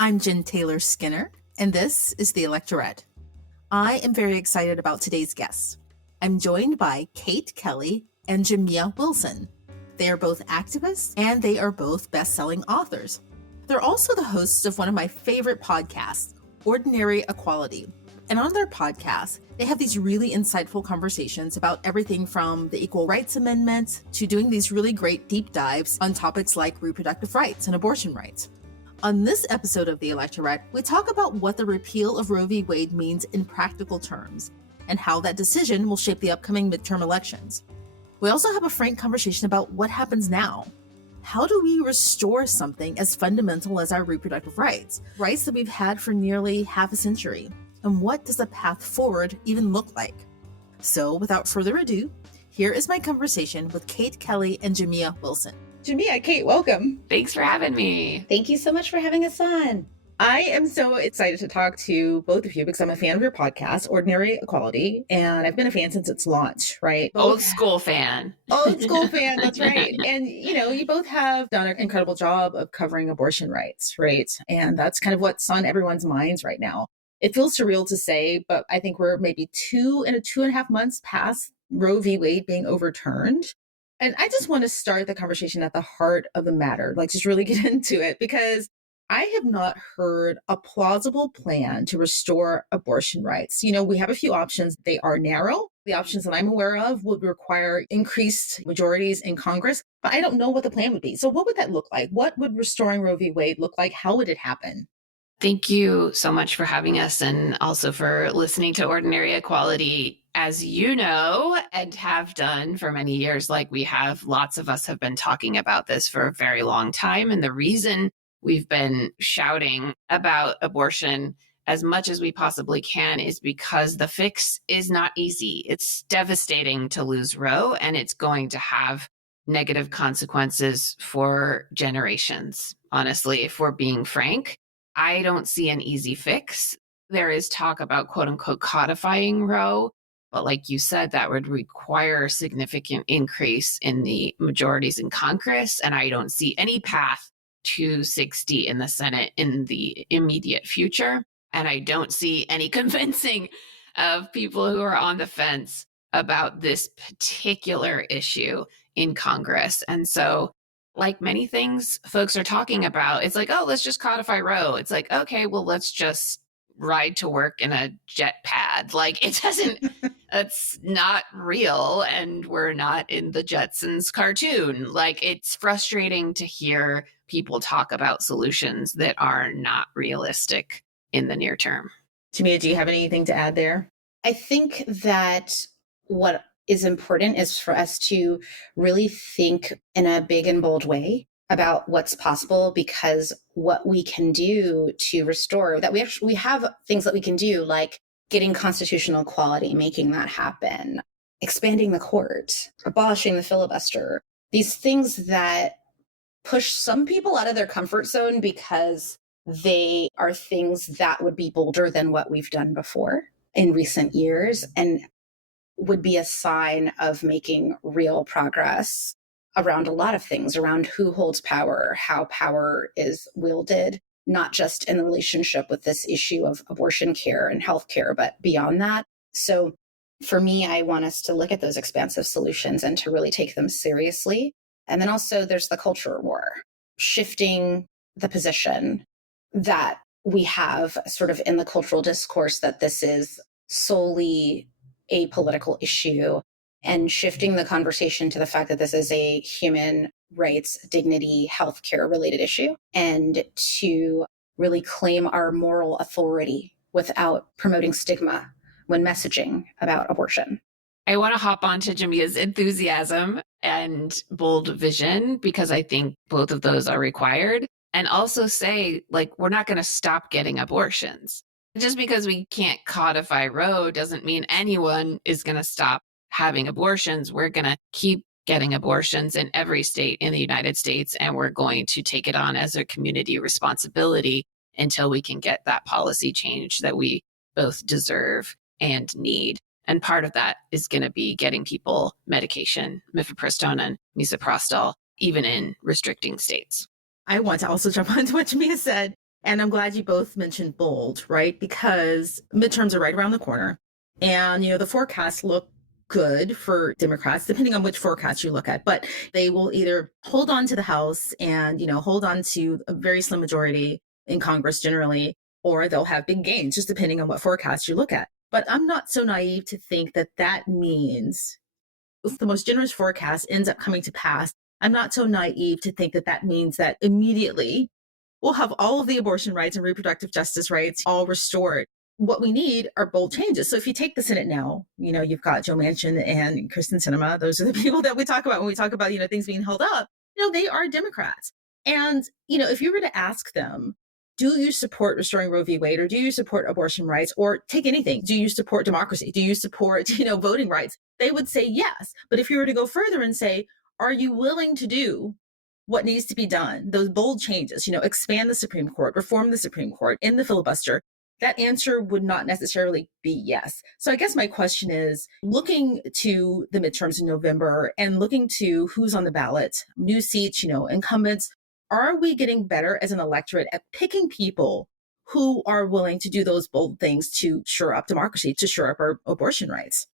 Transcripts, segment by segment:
I'm Jen Taylor Skinner, and this is the Electorette. I am very excited about today's guests. I'm joined by Kate Kelly and Jamia Wilson. They are both activists, and they are both best-selling authors. They're also the hosts of one of my favorite podcasts, Ordinary Equality. And on their podcast, they have these really insightful conversations about everything from the Equal Rights Amendment to doing these really great deep dives on topics like reproductive rights and abortion rights. On this episode of the Electorette, we talk about what the repeal of Roe v. Wade means in practical terms and how that decision will shape the upcoming midterm elections. We also have a frank conversation about what happens now. How do we restore something as fundamental as our reproductive rights that we've had for nearly half a century? And what does the path forward even look like? So without further ado, here is my conversation with Kate Kelly and Jamia Wilson. Jamia, Kate, welcome. Thanks for having me. Thank you so much for having us on. I am so excited to talk to both of you because I'm a fan of your podcast, Ordinary Equality, and I've been a fan since its launch, right? Old school fan. Old school fan, that's right. And, you both have done an incredible job of covering abortion rights, right? And that's kind of what's on everyone's minds right now. It feels surreal to say, but I think we're maybe 2.5 months past Roe v. Wade being overturned. And I just want to start the conversation at the heart of the matter, like just really get into it, because I have not heard a plausible plan to restore abortion rights. We have a few options. They are narrow. The options that I'm aware of would require increased majorities in Congress, but I don't know what the plan would be. So what would that look like? What would restoring Roe v. Wade look like? How would it happen? Thank you so much for having us and also for listening to Ordinary Equality. As you know, and have done for many years, like we have, lots of us have been talking about this for a very long time. And the reason we've been shouting about abortion as much as we possibly can is because the fix is not easy. It's devastating to lose Roe, and it's going to have negative consequences for generations. Honestly, if we're being frank, I don't see an easy fix. There is talk about quote unquote codifying Roe, but like you said, that would require a significant increase in the majorities in Congress. And I don't see any path to 60 in the Senate in the immediate future. And I don't see any convincing of people who are on the fence about this particular issue in Congress. And so, like many things folks are talking about, it's like, oh, let's just codify Roe. It's like, okay, well, let's just ride to work in a jet pad. Like, it doesn't, that's not real. And we're not in the Jetsons cartoon. Like, it's frustrating to hear people talk about solutions that are not realistic in the near term. Jamia, do you have anything to add there? I think that what is important is for us to really think in a big and bold way about what's possible, because what we can do to restore that, we have things that we can do, like getting constitutional equality, making that happen, expanding the court, abolishing the filibuster, these things that push some people out of their comfort zone because they are things that would be bolder than what we've done before in recent years and would be a sign of making real progress around a lot of things, around who holds power, how power is wielded, not just in the relationship with this issue of abortion care and healthcare, but beyond that. So for me, I want us to look at those expansive solutions and to really take them seriously. And then also there's the culture war, shifting the position that we have sort of in the cultural discourse that this is solely a political issue, and shifting the conversation to the fact that this is a human rights, dignity, healthcare related issue, and to really claim our moral authority without promoting stigma when messaging about abortion. I want to hop onto Jamia's enthusiasm and bold vision, because I think both of those are required. And also say, like, we're not going to stop getting abortions. Just because we can't codify Roe doesn't mean anyone is going to stop having abortions. We're going to keep getting abortions in every state in the United States, and we're going to take it on as a community responsibility until we can get that policy change that we both deserve and need. And part of that is going to be getting people medication, mifepristone and misoprostol, even in restricting states. I want to also jump onto what Jamia said And I'm glad you both mentioned bold, right? Because midterms are right around the corner. And, the forecasts look good for Democrats, depending on which forecast you look at. But they will either hold on to the House and, hold on to a very slim majority in Congress generally, or they'll have big gains, just depending on what forecast you look at. But I'm not so naive to think that that means if the most generous forecast ends up coming to pass, I'm not so naive to think that that means that immediately we'll have all of the abortion rights and reproductive justice rights all restored. What we need are bold changes. So if you take the Senate now, you've got Joe Manchin and Kristen Sinema. Those are the people that we talk about when we talk about, things being held up. They are Democrats. And, if you were to ask them, do you support restoring Roe v. Wade, or do you support abortion rights, or take anything? Do you support democracy? Do you support, voting rights? They would say yes. But if you were to go further and say, are you willing to do what needs to be done, those bold changes, expand the Supreme Court, reform the Supreme Court, end the filibuster, that answer would not necessarily be yes. So I guess my question is, looking to the midterms in November and looking to who's on the ballot, new seats, incumbents, are we getting better as an electorate at picking people who are willing to do those bold things to shore up democracy, to shore up our abortion rights?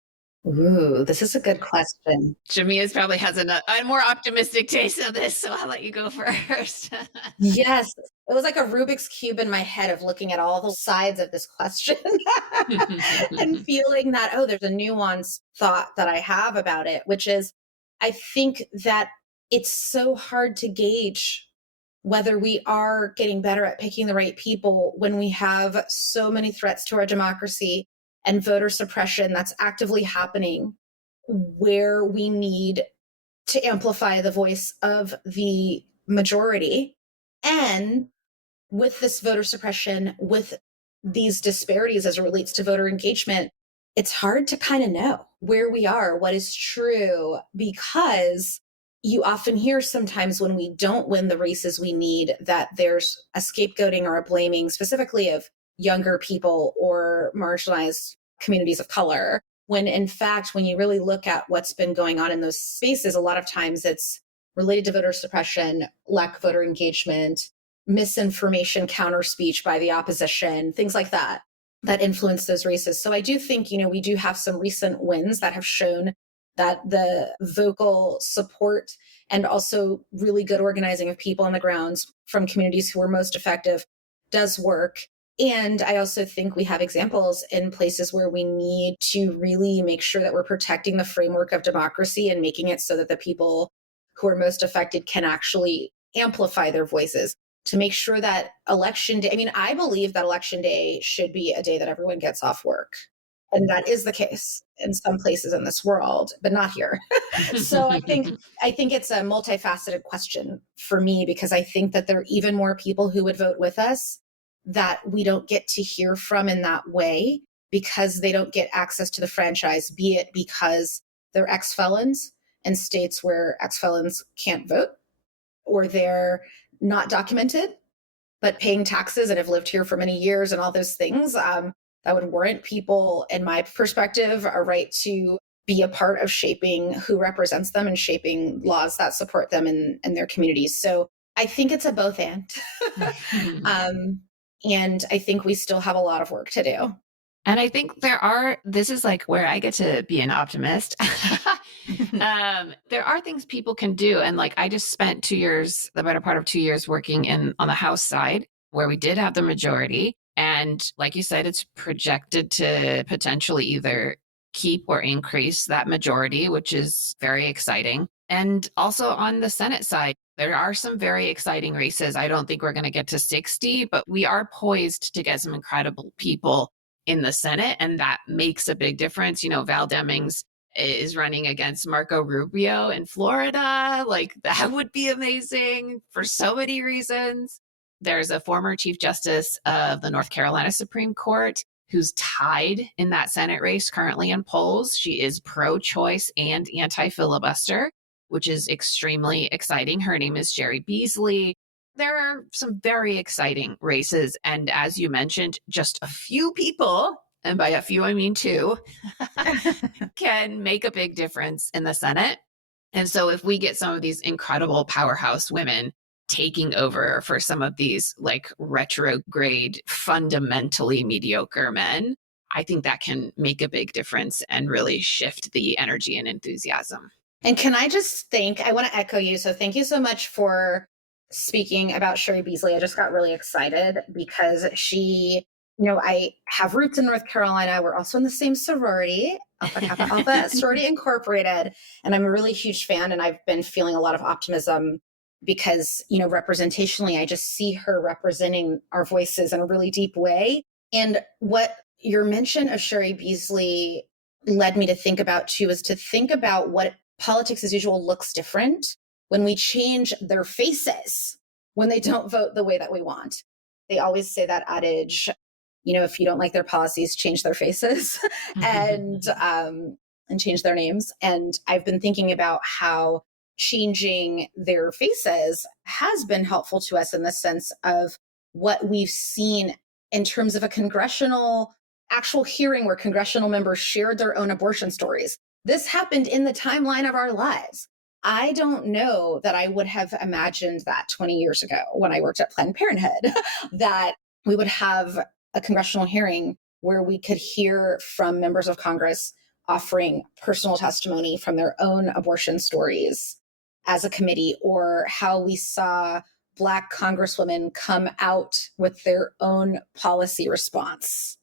Ooh, this is a good question. Jamia's probably has a more optimistic taste of this, so I'll let you go first. Yes, it was like a Rubik's Cube in my head of looking at all the sides of this question and feeling that, there's a nuanced thought that I have about it, which is, I think that it's so hard to gauge whether we are getting better at picking the right people when we have so many threats to our democracy and voter suppression that's actively happening, where we need to amplify the voice of the majority. And with this voter suppression, with these disparities as it relates to voter engagement, it's hard to kind of know where we are, what is true, because you often hear sometimes when we don't win the races we need that there's a scapegoating or a blaming specifically of younger people or marginalized communities of color, when in fact, when you really look at what's been going on in those spaces, a lot of times it's related to voter suppression, lack of voter engagement, misinformation, counter speech by the opposition, things like that influence those races. So I do think, we do have some recent wins that have shown that the vocal support and also really good organizing of people on the grounds from communities who are most effective does work. And I also think we have examples in places where we need to really make sure that we're protecting the framework of democracy and making it so that the people who are most affected can actually amplify their voices to make sure that election day, I believe that election day should be a day that everyone gets off work. And that is the case in some places in this world, but not here. So I think it's a multifaceted question for me, because I think that there are even more people who would vote with us that we don't get to hear from in that way because they don't get access to the franchise, be it because they're ex-felons in states where ex-felons can't vote, or they're not documented, but paying taxes and have lived here for many years and all those things. That would warrant people, in my perspective, a right to be a part of shaping who represents them and shaping laws that support them in their communities. So I think it's a both and. And I think we still have a lot of work to do. And I think this is like where I get to be an optimist. There are things people can do. And like, I just spent 2 years, the better part of 2 years working on the House side where we did have the majority. And like you said, it's projected to potentially either keep or increase that majority, which is very exciting. And also on the Senate side, there are some very exciting races. I don't think we're going to get to 60, but we are poised to get some incredible people in the Senate. And that makes a big difference. Val Demings is running against Marco Rubio in Florida. Like, that would be amazing for so many reasons. There's a former Chief Justice of the North Carolina Supreme Court who's tied in that Senate race currently in polls. She is pro-choice and anti-filibuster, which is extremely exciting. Her name is Jerry Beasley. There are some very exciting races. And as you mentioned, just a few people, and by a few, I mean 2, can make a big difference in the Senate. And so if we get some of these incredible powerhouse women taking over for some of these like retrograde, fundamentally mediocre men, I think that can make a big difference and really shift the energy and enthusiasm. And can I just I want to echo you. So thank you so much for speaking about Sherry Beasley. I just got really excited because she, I have roots in North Carolina. We're also in the same sorority, Alpha Kappa Alpha Sorority Incorporated. And I'm a really huge fan. And I've been feeling a lot of optimism because, representationally, I just see her representing our voices in a really deep way. And what your mention of Sherry Beasley led me to think about too is to think about what politics as usual looks different when we change their faces, when they don't vote the way that we want. They always say that adage, if you don't like their policies, change their faces and change their names. And I've been thinking about how changing their faces has been helpful to us in the sense of what we've seen in terms of a congressional actual hearing where congressional members shared their own abortion stories. This happened in the timeline of our lives. I don't know that I would have imagined that 20 years ago when I worked at Planned Parenthood, that we would have a congressional hearing where we could hear from members of Congress offering personal testimony from their own abortion stories as a committee, or how we saw Black congresswomen come out with their own policy response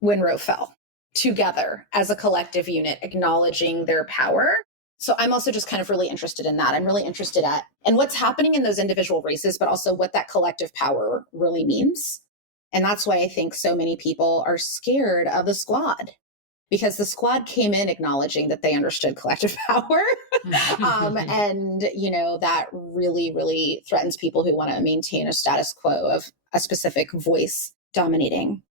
when Roe fell, together as a collective unit, acknowledging their power. So I'm also just kind of really interested in that. I'm really interested in what's happening in those individual races, but also what that collective power really means. And that's why I think so many people are scared of the squad, because the squad came in acknowledging that they understood collective power. And, that really, really threatens people who want to maintain a status quo of a specific voice dominating.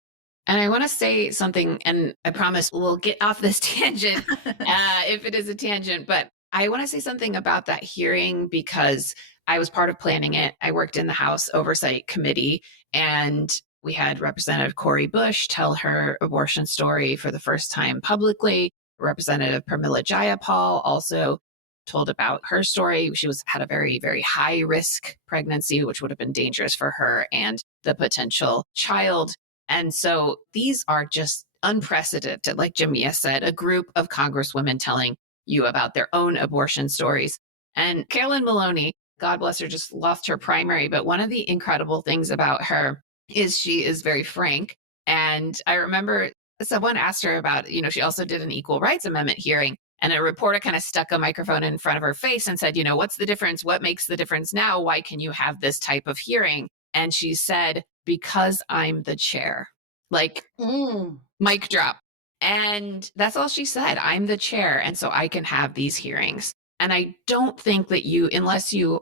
And I want to say something, and I promise we'll get off this tangent if it is a tangent, but I want to say something about that hearing because I was part of planning it. I worked in the House Oversight Committee, and we had Representative Cori Bush tell her abortion story for the first time publicly. Representative Pramila Jayapal also told about her story. She had a very, very high risk pregnancy, which would have been dangerous for her and the potential child. And so these are just unprecedented, like Jamia said, a group of congresswomen telling you about their own abortion stories. And Carolyn Maloney, God bless her, just lost her primary. But one of the incredible things about her is she is very frank. And I remember someone asked her about, she also did an equal rights amendment hearing. And a reporter kind of stuck a microphone in front of her face and said, what's the difference? What makes the difference now? Why can you have this type of hearing? And she said, because I'm the chair. Like, mic drop. And that's all she said. I'm the chair. And so I can have these hearings. And I don't think that unless you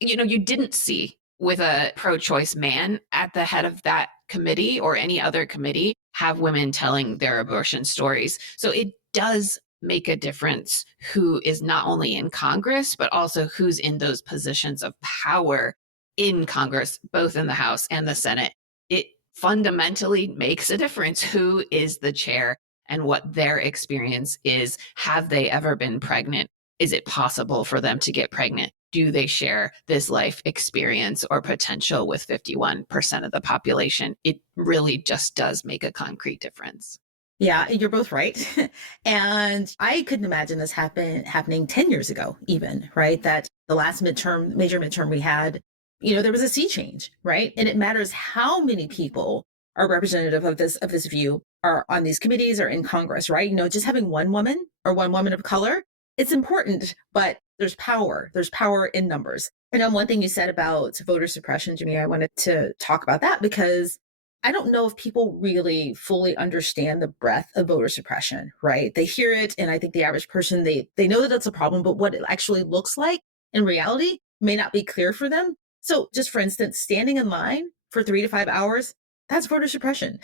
didn't see with a pro-choice man at the head of that committee or any other committee, have women telling their abortion stories. So it does make a difference who is not only in Congress, but also who's in those positions of power in Congress, both in the House and the Senate. It fundamentally makes a difference who is the chair and what their experience is. Have they ever been pregnant? Is it possible for them to get pregnant? Do they share this life experience or potential with 51% of the population? It really just does make a concrete difference. Yeah, you're both right. And I couldn't imagine this happening 10 years ago, even, right? That the last major midterm we had, there was a sea change, right? And it matters how many people are representative of this view are on these committees or in Congress, right? Just having one woman or one woman of color, it's important, but there's power. There's power in numbers. And one thing you said about voter suppression, Jamia, I wanted to talk about that because I don't know if people really fully understand the breadth of voter suppression, right? They hear it, and I think the average person, they know that that's a problem, but what it actually looks like in reality may not be clear for them. So just for instance, standing in line for 3 to 5 hours, that's voter suppression.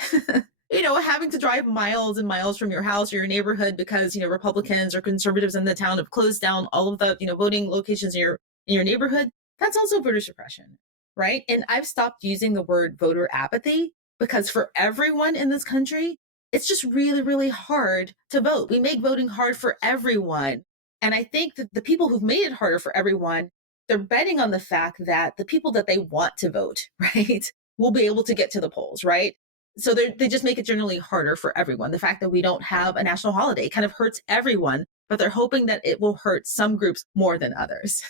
Having to drive miles and miles from your house or your neighborhood because, Republicans or conservatives in the town have closed down all of the, voting locations in your neighborhood, that's also voter suppression, right? And I've stopped using the word voter apathy because for everyone in this country, it's just really, really hard to vote. We make voting hard for everyone. And I think that the people who've made it harder for everyone, they're betting on the fact that the people that they want to vote, right, will be able to get to the polls, right? So they just make it generally harder for everyone. The fact that we don't have a national holiday kind of hurts everyone, but they're hoping that it will hurt some groups more than others.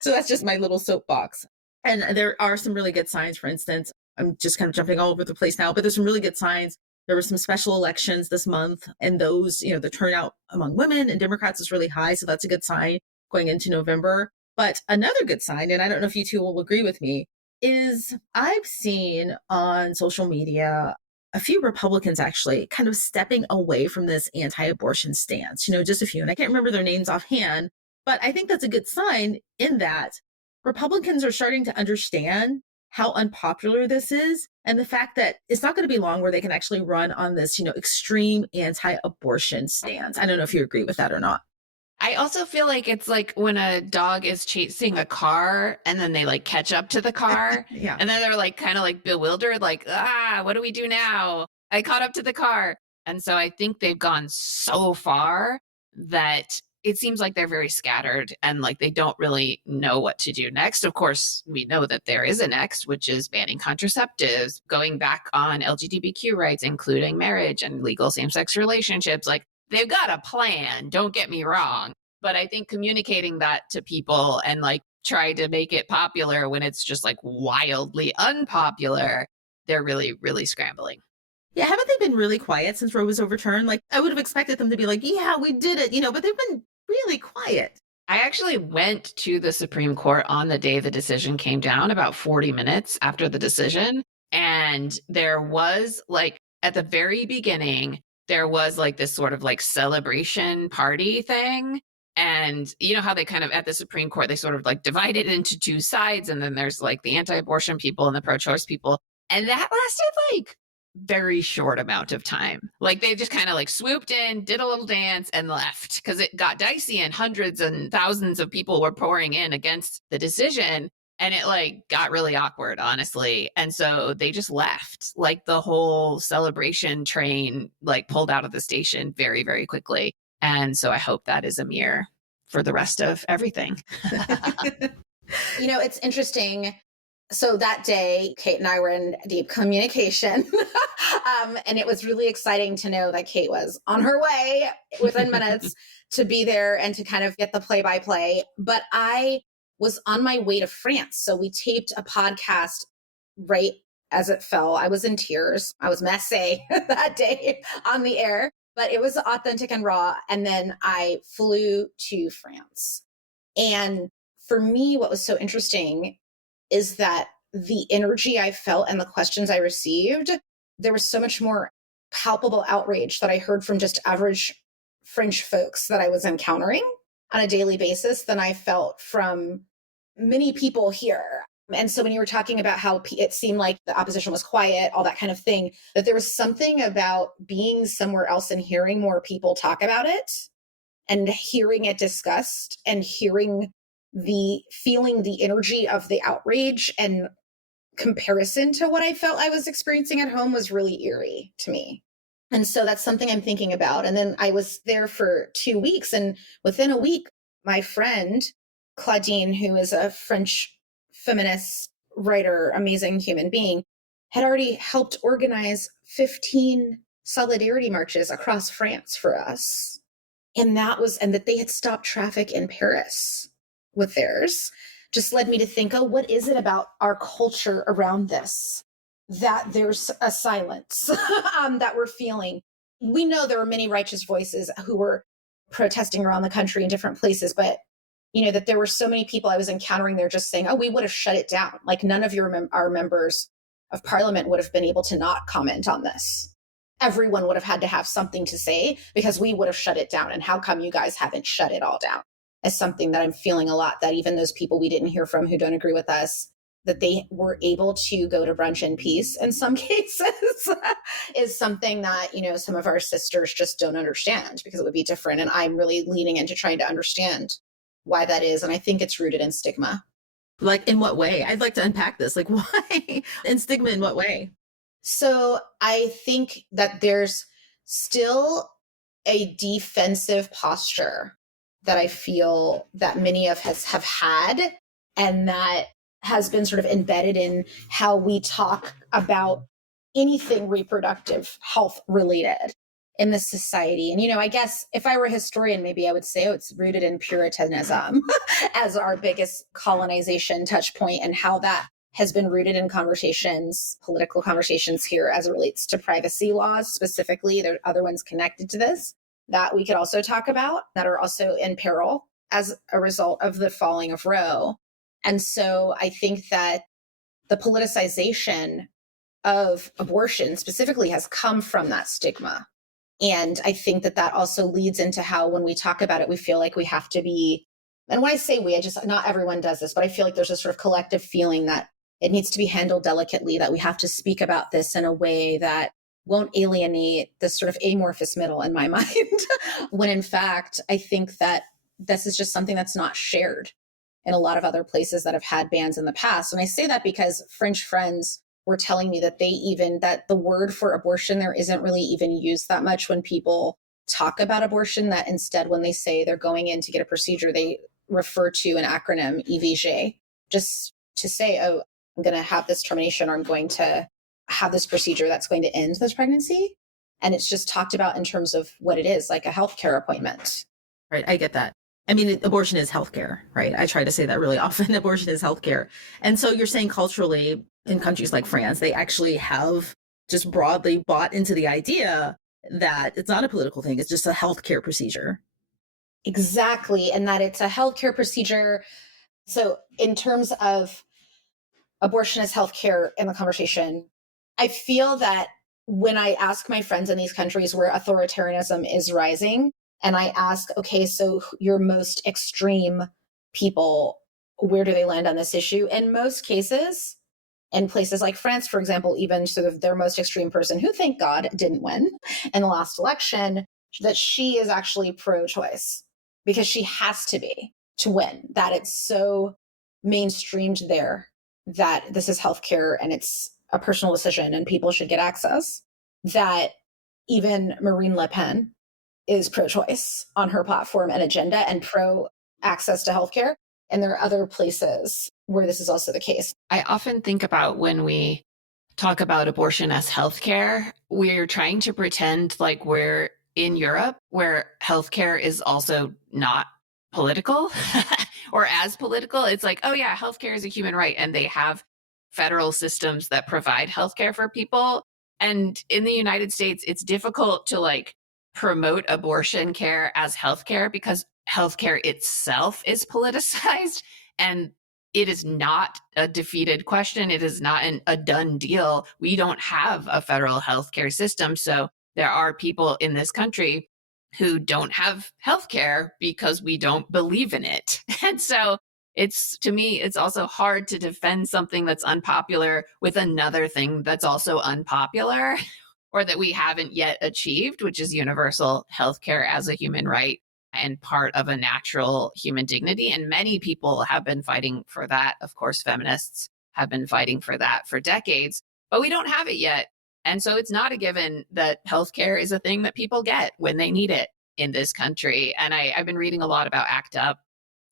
So that's just my little soapbox. And there are some really good signs. For instance, I'm just kind of jumping all over the place now, but there's some really good signs. There were some special elections this month, and those, the turnout among women and Democrats is really high. So that's a good sign going into November. But another good sign, and I don't know if you two will agree with me, is I've seen on social media a few Republicans actually kind of stepping away from this anti-abortion stance, just a few, and I can't remember their names offhand, but I think that's a good sign in that Republicans are starting to understand how unpopular this is, and the fact that it's not going to be long where they can actually run on this, extreme anti-abortion stance. I don't know if you agree with that or not. I also feel like it's like when a dog is chasing a car and then they like catch up to the car. Yeah. And then they're like kind of like bewildered, like, what do we do now? I caught up to the car. And so I think they've gone so far that it seems like they're very scattered and like they don't really know what to do next. Of course, we know that there is a next, which is banning contraceptives, going back on LGBTQ rights, including marriage and legal same-sex relationships. Like, they've got a plan, don't get me wrong. But I think communicating that to people and like try to make it popular when it's just like wildly unpopular, they're really, really scrambling. Yeah, haven't they been really quiet since Roe was overturned? Like, I would have expected them to be like, yeah, we did it, but they've been really quiet. I actually went to the Supreme Court on the day the decision came down, about 40 minutes after the decision. And there was like, at the very beginning, there was like this sort of like celebration party thing. And you know how they kind of at the Supreme Court, they sort of like divided into two sides. And then there's like the anti-abortion people and the pro-choice people. And that lasted like very short amount of time. Like they just kind of like swooped in, did a little dance and left because it got dicey and hundreds and thousands of people were pouring in against the decision. And it like got really awkward, honestly. And so they just left. Like the whole celebration train like pulled out of the station very, very quickly. And so I hope that is a mirror for the rest of everything. It's interesting. So that day, Kate and I were in deep communication. And it was really exciting to know that Kate was on her way within minutes to be there and to kind of get the play-by-play. But I was on my way to France. So we taped a podcast right as it fell. I was in tears. I was messy that day on the air, but it was authentic and raw. And then I flew to France. And for me, what was so interesting is that the energy I felt and the questions I received, there was so much more palpable outrage that I heard from just average French folks that I was encountering on a daily basis than I felt from many people here. And so when you were talking about how it seemed like the opposition was quiet, all that kind of thing, that there was something about being somewhere else and hearing more people talk about it and hearing it discussed and feeling the energy of the outrage and comparison to what I felt I was experiencing at home was really eerie to me. And so that's something I'm thinking about. And then I was there for 2 weeks, and within a week, my friend Claudine, who is a French feminist writer, amazing human being, had already helped organize 15 solidarity marches across France for us. And that they had stopped traffic in Paris with theirs, just led me to think, what is it about our culture around this, that there's a silence that we're feeling? We know there were many righteous voices who were protesting around the country in different places, but that there were so many people I was encountering there just saying, we would have shut it down. Like none of our members of parliament would have been able to not comment on this. Everyone would have had to have something to say because we would have shut it down. And how come you guys haven't shut it all down? Is something that I'm feeling a lot, that even those people we didn't hear from who don't agree with us, that they were able to go to brunch in peace in some cases is something that, some of our sisters just don't understand because it would be different. And I'm really leaning into trying to understand why that is. And I think it's rooted in stigma. Like in what way? I'd like to unpack this. Like why? And stigma in what way? So I think that there's still a defensive posture that I feel that many of us have had And that has been sort of embedded in how we talk about anything reproductive health related in this society. And, I guess if I were a historian, maybe I would say, it's rooted in Puritanism as our biggest colonization touch point, and how that has been rooted in conversations, political conversations here as it relates to privacy laws specifically. There are other ones connected to this that we could also talk about that are also in peril as a result of the falling of Roe. And so I think that the politicization of abortion specifically has come from that stigma. And I think that that also leads into how, when we talk about it, we feel like we have to be, and when I say we, not everyone does this, but I feel like there's a sort of collective feeling that it needs to be handled delicately, that we have to speak about this in a way that won't alienate this sort of amorphous middle in my mind. When in fact, I think that this is just something that's not shared in a lot of other places that have had bans in the past. And I say that because French friends were telling me that that the word for abortion there isn't really even used that much when people talk about abortion, that instead when they say they're going in to get a procedure, they refer to an acronym EVG, just to say, oh, I'm going to have this termination, or I'm going to have this procedure that's going to end this pregnancy. And it's just talked about in terms of what it is, like a healthcare appointment. Right. I get that. I mean, abortion is healthcare, right? I try to say that really often. Abortion is healthcare. And so you're saying culturally, in countries like France, they actually have just broadly bought into the idea that it's not a political thing. It's just a healthcare procedure. Exactly. And that it's a healthcare procedure. So in terms of abortion as healthcare in the conversation, I feel that when I ask my friends in these countries where authoritarianism is rising, and I ask, okay, so your most extreme people, where do they land on this issue? In most cases, in places like France, for example, even sort of their most extreme person, who thank God didn't win in the last election, that she is actually pro-choice because she has to be to win, that it's so mainstreamed there that this is healthcare and it's a personal decision and people should get access, that even Marine Le Pen is pro-choice on her platform and agenda and pro-access to healthcare. And there are other places where this is also the case. I often think about when we talk about abortion as healthcare, we're trying to pretend like we're in Europe, where healthcare is also not political or as political. It's like, oh yeah, healthcare is a human right, and they have federal systems that provide healthcare for people. And in the United States, it's difficult to promote abortion care as healthcare because healthcare itself is politicized, and it is not a defeated question. It is not a done deal. We don't have a federal healthcare system. So there are people in this country who don't have healthcare because we don't believe in it. And so to me, it's also hard to defend something that's unpopular with another thing that's also unpopular or that we haven't yet achieved, which is universal healthcare as a human right and part of a natural human dignity. And many people have been fighting for that. Of course, feminists have been fighting for that for decades, but we don't have it yet. And so it's not a given that healthcare is a thing that people get when they need it in this country. And I've been reading a lot about ACT UP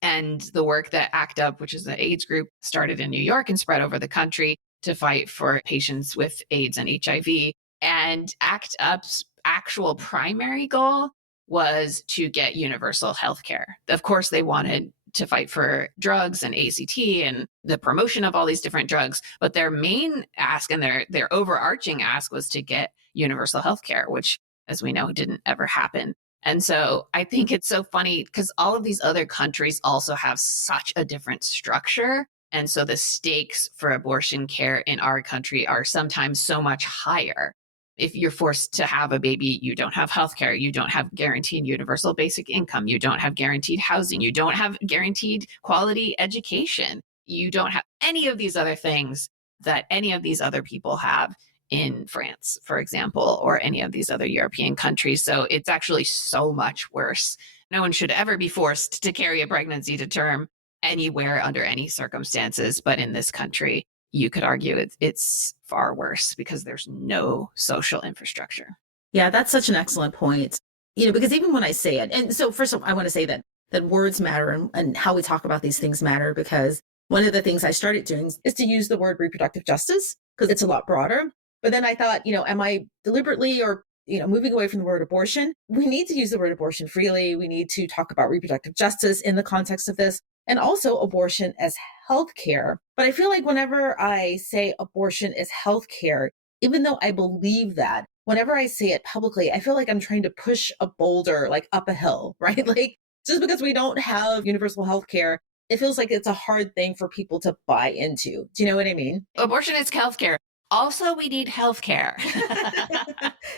and the work that ACT UP, which is an AIDS group, started in New York and spread over the country to fight for patients with AIDS and HIV. And ACT UP's actual primary goal was to get universal health care. Of course, they wanted to fight for drugs and ACT and the promotion of all these different drugs, but their main ask and their overarching ask was to get universal health care, which, as we know, didn't ever happen. And so I think it's so funny because all of these other countries also have such a different structure. And so the stakes for abortion care in our country are sometimes so much higher. If you're forced to have a baby, you don't have healthcare, you don't have guaranteed universal basic income, you don't have guaranteed housing, you don't have guaranteed quality education, you don't have any of these other things that any of these other people have in France, for example, or any of these other European countries. So it's actually so much worse. No one should ever be forced to carry a pregnancy to term anywhere under any circumstances. But in this country, you could argue it's far worse because there's no social infrastructure. Yeah, that's such an excellent point. Because even when I say it, and so first of all, I want to say that words matter and how we talk about these things matter, because One of the things I started doing is to use the word reproductive justice because it's a lot broader. But then I thought, am I deliberately or moving away from the word abortion? We need to use the word abortion freely. We need to talk about reproductive justice in the context of this, and also abortion as healthcare. But I feel like whenever I say abortion is healthcare, even though I believe that, whenever I say it publicly, I feel like I'm trying to push a boulder like up a hill, right? Like just because we don't have universal healthcare, it feels like it's a hard thing for people to buy into. Do you know what I mean? Abortion is healthcare. Also, we need healthcare.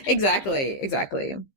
Exactly.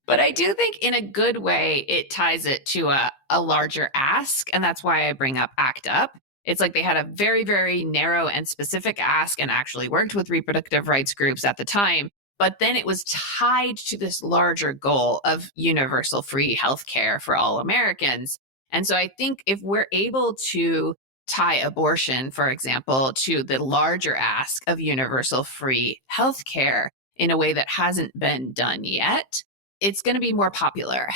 But I do think in a good way, it ties it to a larger ask. And that's why I bring up ACT UP. It's like they had a very, very narrow and specific ask and actually worked with reproductive rights groups at the time. But then it was tied to this larger goal of universal free healthcare for all Americans. And so I think if we're able to tie abortion, for example, to the larger ask of universal free healthcare in a way that hasn't been done yet, it's going to be more popular.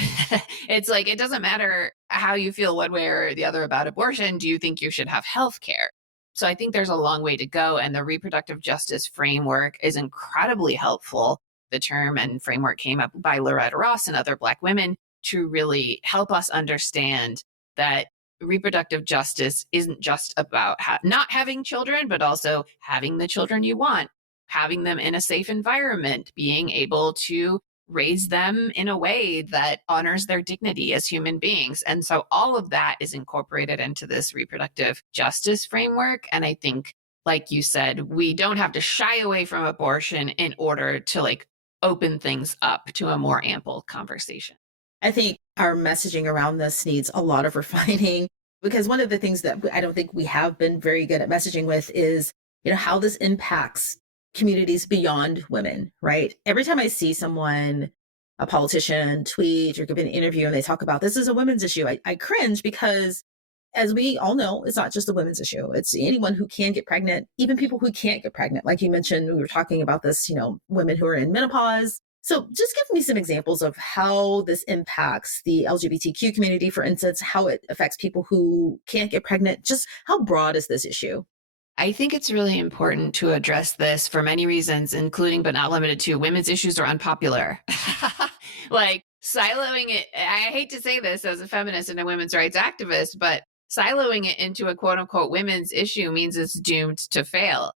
It's like, it doesn't matter how you feel one way or the other about abortion. Do you think you should have healthcare? So I think there's a long way to go. And the reproductive justice framework is incredibly helpful. The term and framework came up by Loretta Ross and other Black women to really help us understand that reproductive justice isn't just about not having children, but also having the children you want, having them in a safe environment, being able to raise them in a way that honors their dignity as human beings. And so all of that is incorporated into this reproductive justice framework. And I think, like you said, we don't have to shy away from abortion in order to open things up to a more ample conversation. I think our messaging around this needs a lot of refining, because one of the things that I don't think we have been very good at messaging with is, how this impacts communities beyond women, right? Every time I see someone, a politician, tweet or give an interview and they talk about this is a women's issue, I cringe because, as we all know, it's not just a women's issue. It's anyone who can get pregnant, even people who can't get pregnant. Like you mentioned, we were talking about this, women who are in menopause. So just give me some examples of how this impacts the LGBTQ community, for instance, how it affects people who can't get pregnant. Just how broad is this issue? I think it's really important to address this for many reasons, including but not limited to women's issues are unpopular. Siloing it, I hate to say this as a feminist and a women's rights activist, but siloing it into a quote unquote women's issue means it's doomed to fail.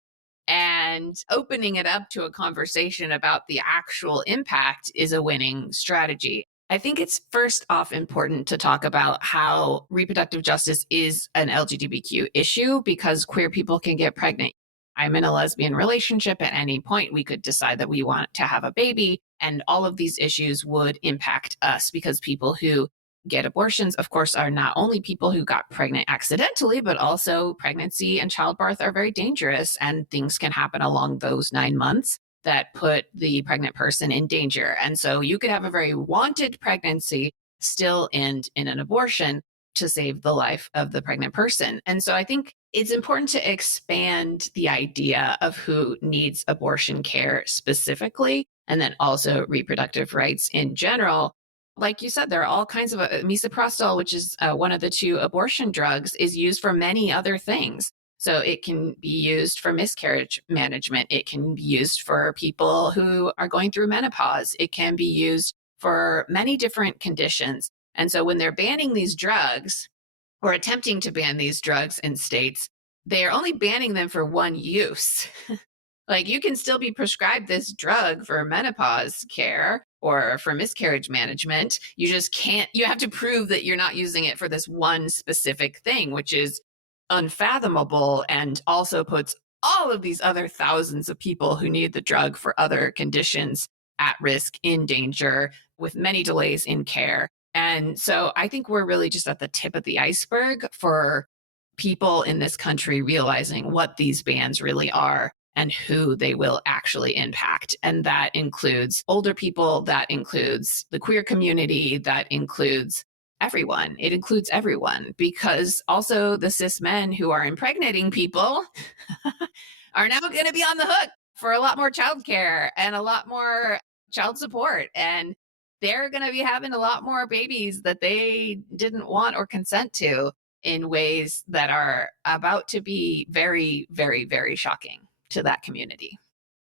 And opening it up to a conversation about the actual impact is a winning strategy. I think it's first off important to talk about how reproductive justice is an LGBTQ issue because queer people can get pregnant. I'm in a lesbian relationship. At any point, we could decide that we want to have a baby, and all of these issues would impact us because people who get abortions, of course, are not only people who got pregnant accidentally, but also pregnancy and childbirth are very dangerous, and things can happen along those 9 months that put the pregnant person in danger. And so you could have a very wanted pregnancy still end in an abortion to save the life of the pregnant person. And so I think it's important to expand the idea of who needs abortion care specifically, and then also reproductive rights in general. Like you said, there are all kinds of misoprostol, which is one of the 2 abortion drugs, is used for many other things. So it can be used for miscarriage management. It can be used for people who are going through menopause. It can be used for many different conditions. And so when they're banning these drugs or attempting to ban these drugs in states, they are only banning them for one use. You can still be prescribed this drug for menopause care or for miscarriage management. You just can't, you have to prove that you're not using it for this one specific thing, which is unfathomable and also puts all of these other thousands of people who need the drug for other conditions at risk, in danger, with many delays in care. And so I think we're really just at the tip of the iceberg for people in this country realizing what these bans really are and who they will actually impact. And that includes older people, that includes the queer community, that includes everyone. It includes everyone, because also the cis men who are impregnating people are now going to be on the hook for a lot more childcare and a lot more child support. And they're going to be having a lot more babies that they didn't want or consent to. in ways that are about to be very, very, very shocking to that community.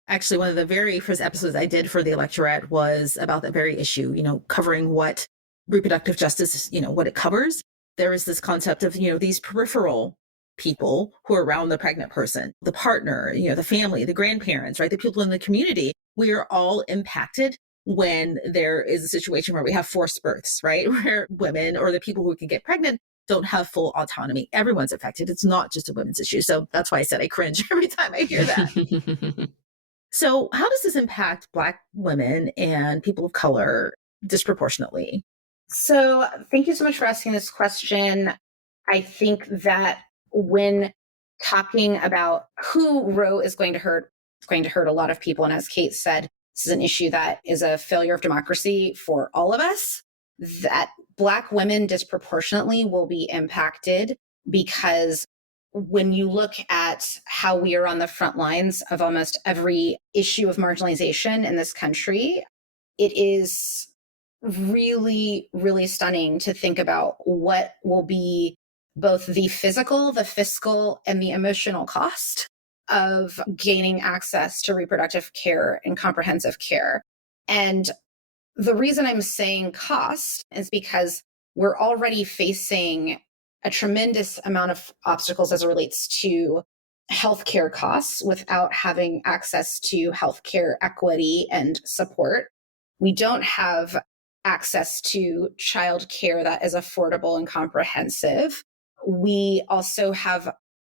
Actually, one of the very first episodes I did for the Electorette was about that very issue, covering what reproductive justice, what it covers. There is this concept of, these peripheral people who are around the pregnant person, the partner, the family, the grandparents, right? The people in the community. We are all impacted when there is a situation where we have forced births, right? Where women or the people who can get pregnant don't have full autonomy. Everyone's affected. It's not just a women's issue. So that's why I said I cringe every time I hear that. So how does this impact Black women and people of color disproportionately? So thank you so much for asking this question. I think that when talking about who Roe is going to hurt, it's going to hurt a lot of people. And as Kate said, this is an issue that is a failure of democracy for all of us, that Black women disproportionately will be impacted because when you look at how we are on the front lines of almost every issue of marginalization in this country, it is really, really stunning to think about what will be both the physical, the fiscal, and the emotional cost of gaining access to reproductive care and comprehensive care. And the reason I'm saying cost is because we're already facing a tremendous amount of obstacles as it relates to healthcare costs without having access to healthcare equity and support. We don't have access to childcare that is affordable and comprehensive. We also have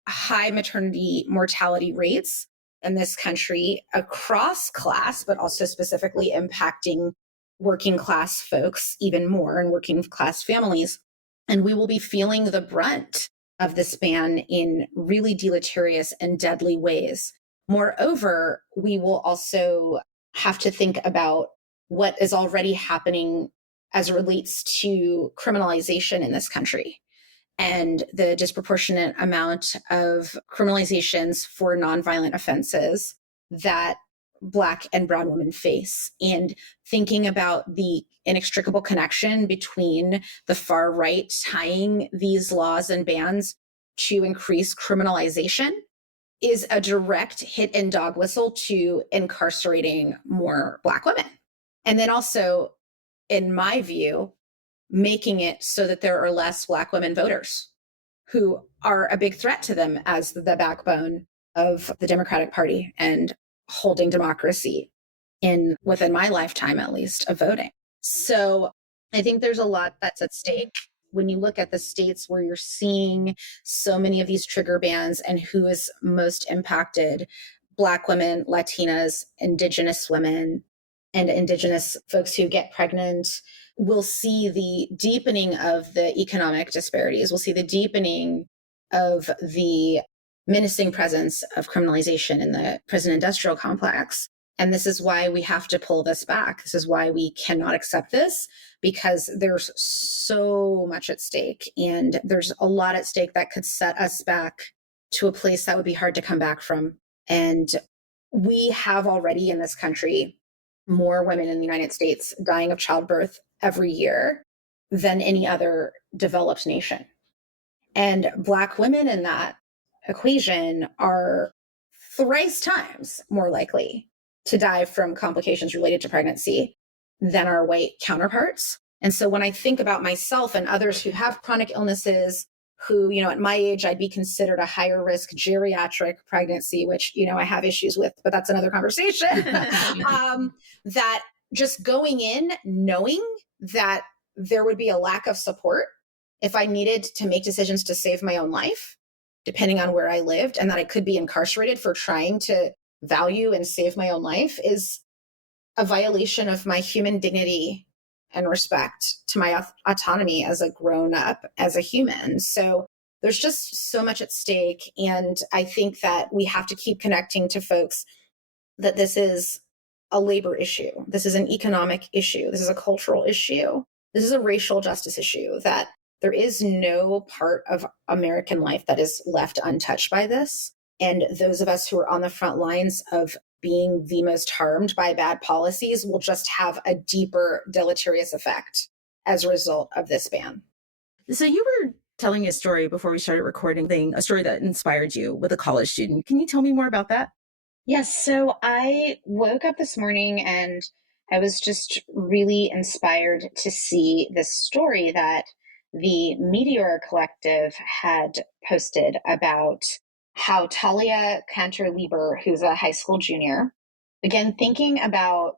high maternity mortality rates in this country across class, but also specifically impacting working class folks even more and working class families. And we will be feeling the brunt of this ban in really deleterious and deadly ways. Moreover, we will also have to think about what is already happening as it relates to criminalization in this country and the disproportionate amount of criminalizations for nonviolent offenses that Black and brown women face, and thinking about the inextricable connection between the far right tying these laws and bans to increase criminalization is a direct hit and dog whistle to incarcerating more Black women. And then also, in my view, making it so that there are less Black women voters who are a big threat to them as the backbone of the Democratic Party and holding democracy within my lifetime, at least, of voting. So I think there's a lot that's at stake when you look at the states where you're seeing so many of these trigger bans and who is most impacted: Black women, Latinas, Indigenous women, and Indigenous folks who get pregnant. We'll see the deepening of the economic disparities. We'll see the deepening of the menacing presence of criminalization in the prison industrial complex. And this is why we have to pull this back. This is why we cannot accept this, because there's so much at stake. And there's a lot at stake that could set us back to a place that would be hard to come back from. And we have already in this country more women in the United States dying of childbirth every year than any other developed nation. And Black women in that equation are thrice times more likely to die from complications related to pregnancy than our white counterparts. And so when I think about myself and others who have chronic illnesses, who, at my age, I'd be considered a higher risk geriatric pregnancy, which, I have issues with, but that's another conversation. That just going in, knowing that there would be a lack of support if I needed to make decisions to save my own life, depending on where I lived, and that I could be incarcerated for trying to value and save my own life, is a violation of my human dignity and respect to my autonomy as a grown up, as a human. So there's just so much at stake. And I think that we have to keep connecting to folks that this is a labor issue. This is an economic issue. This is a cultural issue. This is a racial justice issue, that there is no part of American life that is left untouched by this. And those of us who are on the front lines of being the most harmed by bad policies will just have a deeper deleterious effect as a result of this ban. So you were telling a story before we started recording, a story that inspired you with a college student. Can you tell me more about that? Yes. So I woke up this morning and I was just really inspired to see this story that the Meteor Collective had posted about how Talia Cantor-Lieber, who's a high school junior, again, thinking about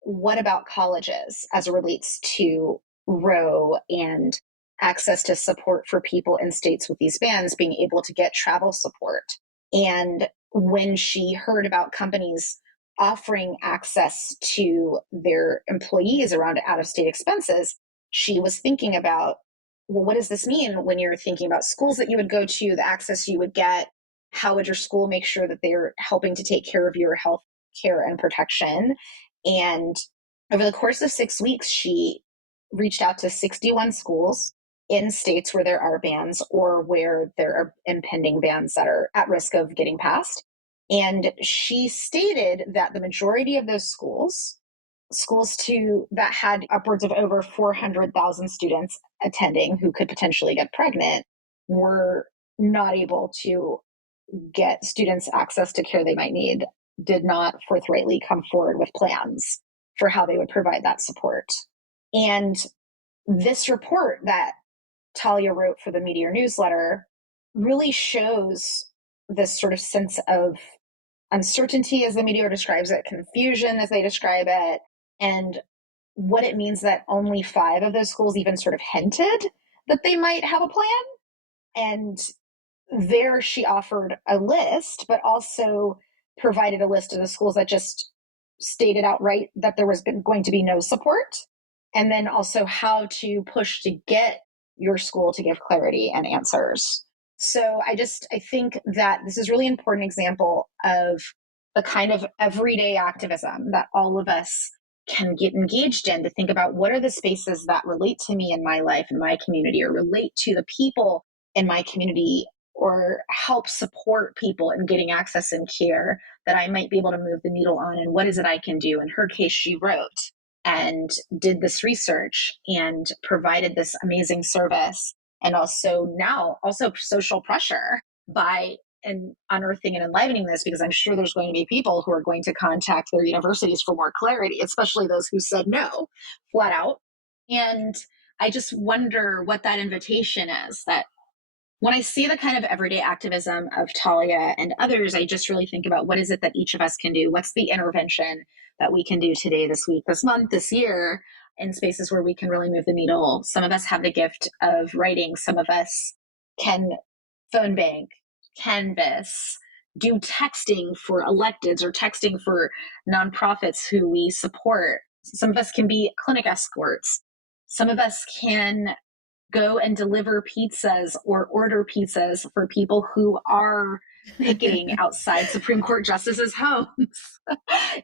what about colleges as it relates to Roe and access to support for people in states with these bans being able to get travel support. And when she heard about companies offering access to their employees around out of state expenses, she was thinking about, well, what does this mean when you're thinking about schools that you would go to, the access you would get? How would your school make sure that they're helping to take care of your health care and protection? And over the course of 6 weeks, she reached out to 61 schools in states where there are bans or where there are impending bans that are at risk of getting passed. And she stated that the majority of those schools that had upwards of over 400,000 students attending who could potentially get pregnant, were not able to get students access to care they might need, did not forthrightly come forward with plans for how they would provide that support. And this report that Talia wrote for the Meteor newsletter really shows this sort of sense of uncertainty, as the Meteor describes it, confusion as they describe it, and what it means that only 5 of those schools even sort of hinted that they might have a plan. And there she offered a list, but also provided a list of the schools that just stated outright that there was going to be no support, and then also how to push to get your school to give clarity and answers. So I think that this is really important example of the kind of everyday activism that all of us can get engaged in, to think about what are the spaces that relate to me in my life, in my community, or relate to the people in my community, or help support people in getting access and care that I might be able to move the needle on. And what is it I can do? In her case, she wrote and did this research and provided this amazing service. And also social pressure by unearthing and enlivening this, because I'm sure there's going to be people who are going to contact their universities for more clarity, especially those who said no flat out. And I just wonder what that invitation is. That when I see the kind of everyday activism of Talia and others, I just really think about what is it that each of us can do? What's the intervention that we can do today, this week, this month, this year, in spaces where we can really move the needle? Some of us have the gift of writing. Some of us can phone bank, canvas, do texting for electeds or texting for nonprofits who we support. Some of us can be clinic escorts. Some of us can go and deliver pizzas or order pizzas for people who are picking outside Supreme Court justices' homes.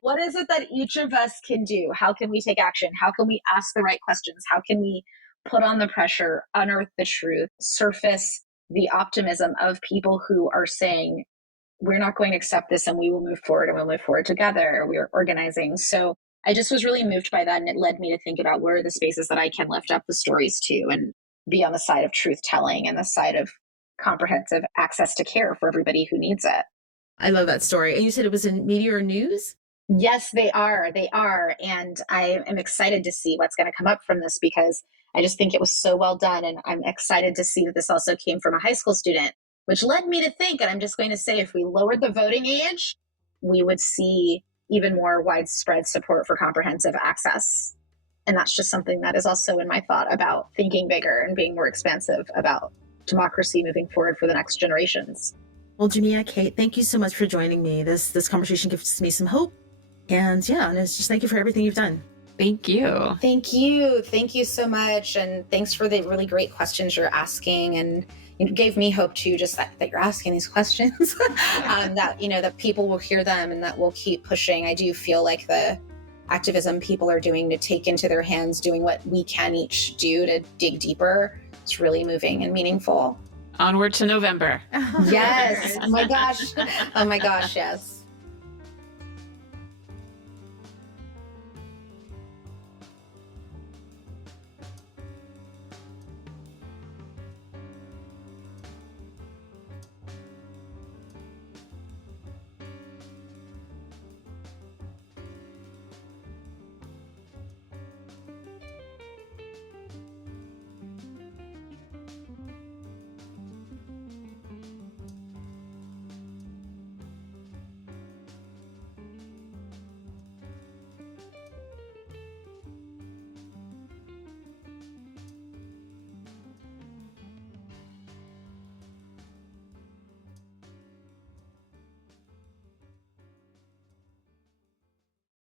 What is it that each of us can do? How can we take action? How can we ask the right questions? How can we put on the pressure, unearth the truth, surface the optimism of people who are saying, we're not going to accept this and we will move forward, and we'll move forward together. We are organizing. So I just was really moved by that, and it led me to think about where are the spaces that I can lift up the stories to and be on the side of truth telling and the side of comprehensive access to care for everybody who needs it. I love that story. And you said it was in Meteor News? Yes, they are. They are. And I am excited to see what's going to come up from this, because I just think it was so well done. And I'm excited to see that this also came from a high school student, which led me to think, and I'm just going to say, if we lowered the voting age, we would see even more widespread support for comprehensive access. And that's just something that is also in my thought about thinking bigger and being more expansive about democracy moving forward for the next generations. Well, Jamia, Kate, thank you so much for joining me. This conversation gives me some hope. And it's just thank you for everything you've done. Thank you. Thank you. Thank you so much. And thanks for the really great questions you're asking. And it gave me hope too, just that you're asking these questions, that people will hear them and that we'll keep pushing. I do feel like the activism people are doing to take into their hands, doing what we can each do to dig deeper, it's really moving and meaningful. Onward to November. Yes. Oh my gosh. Yes.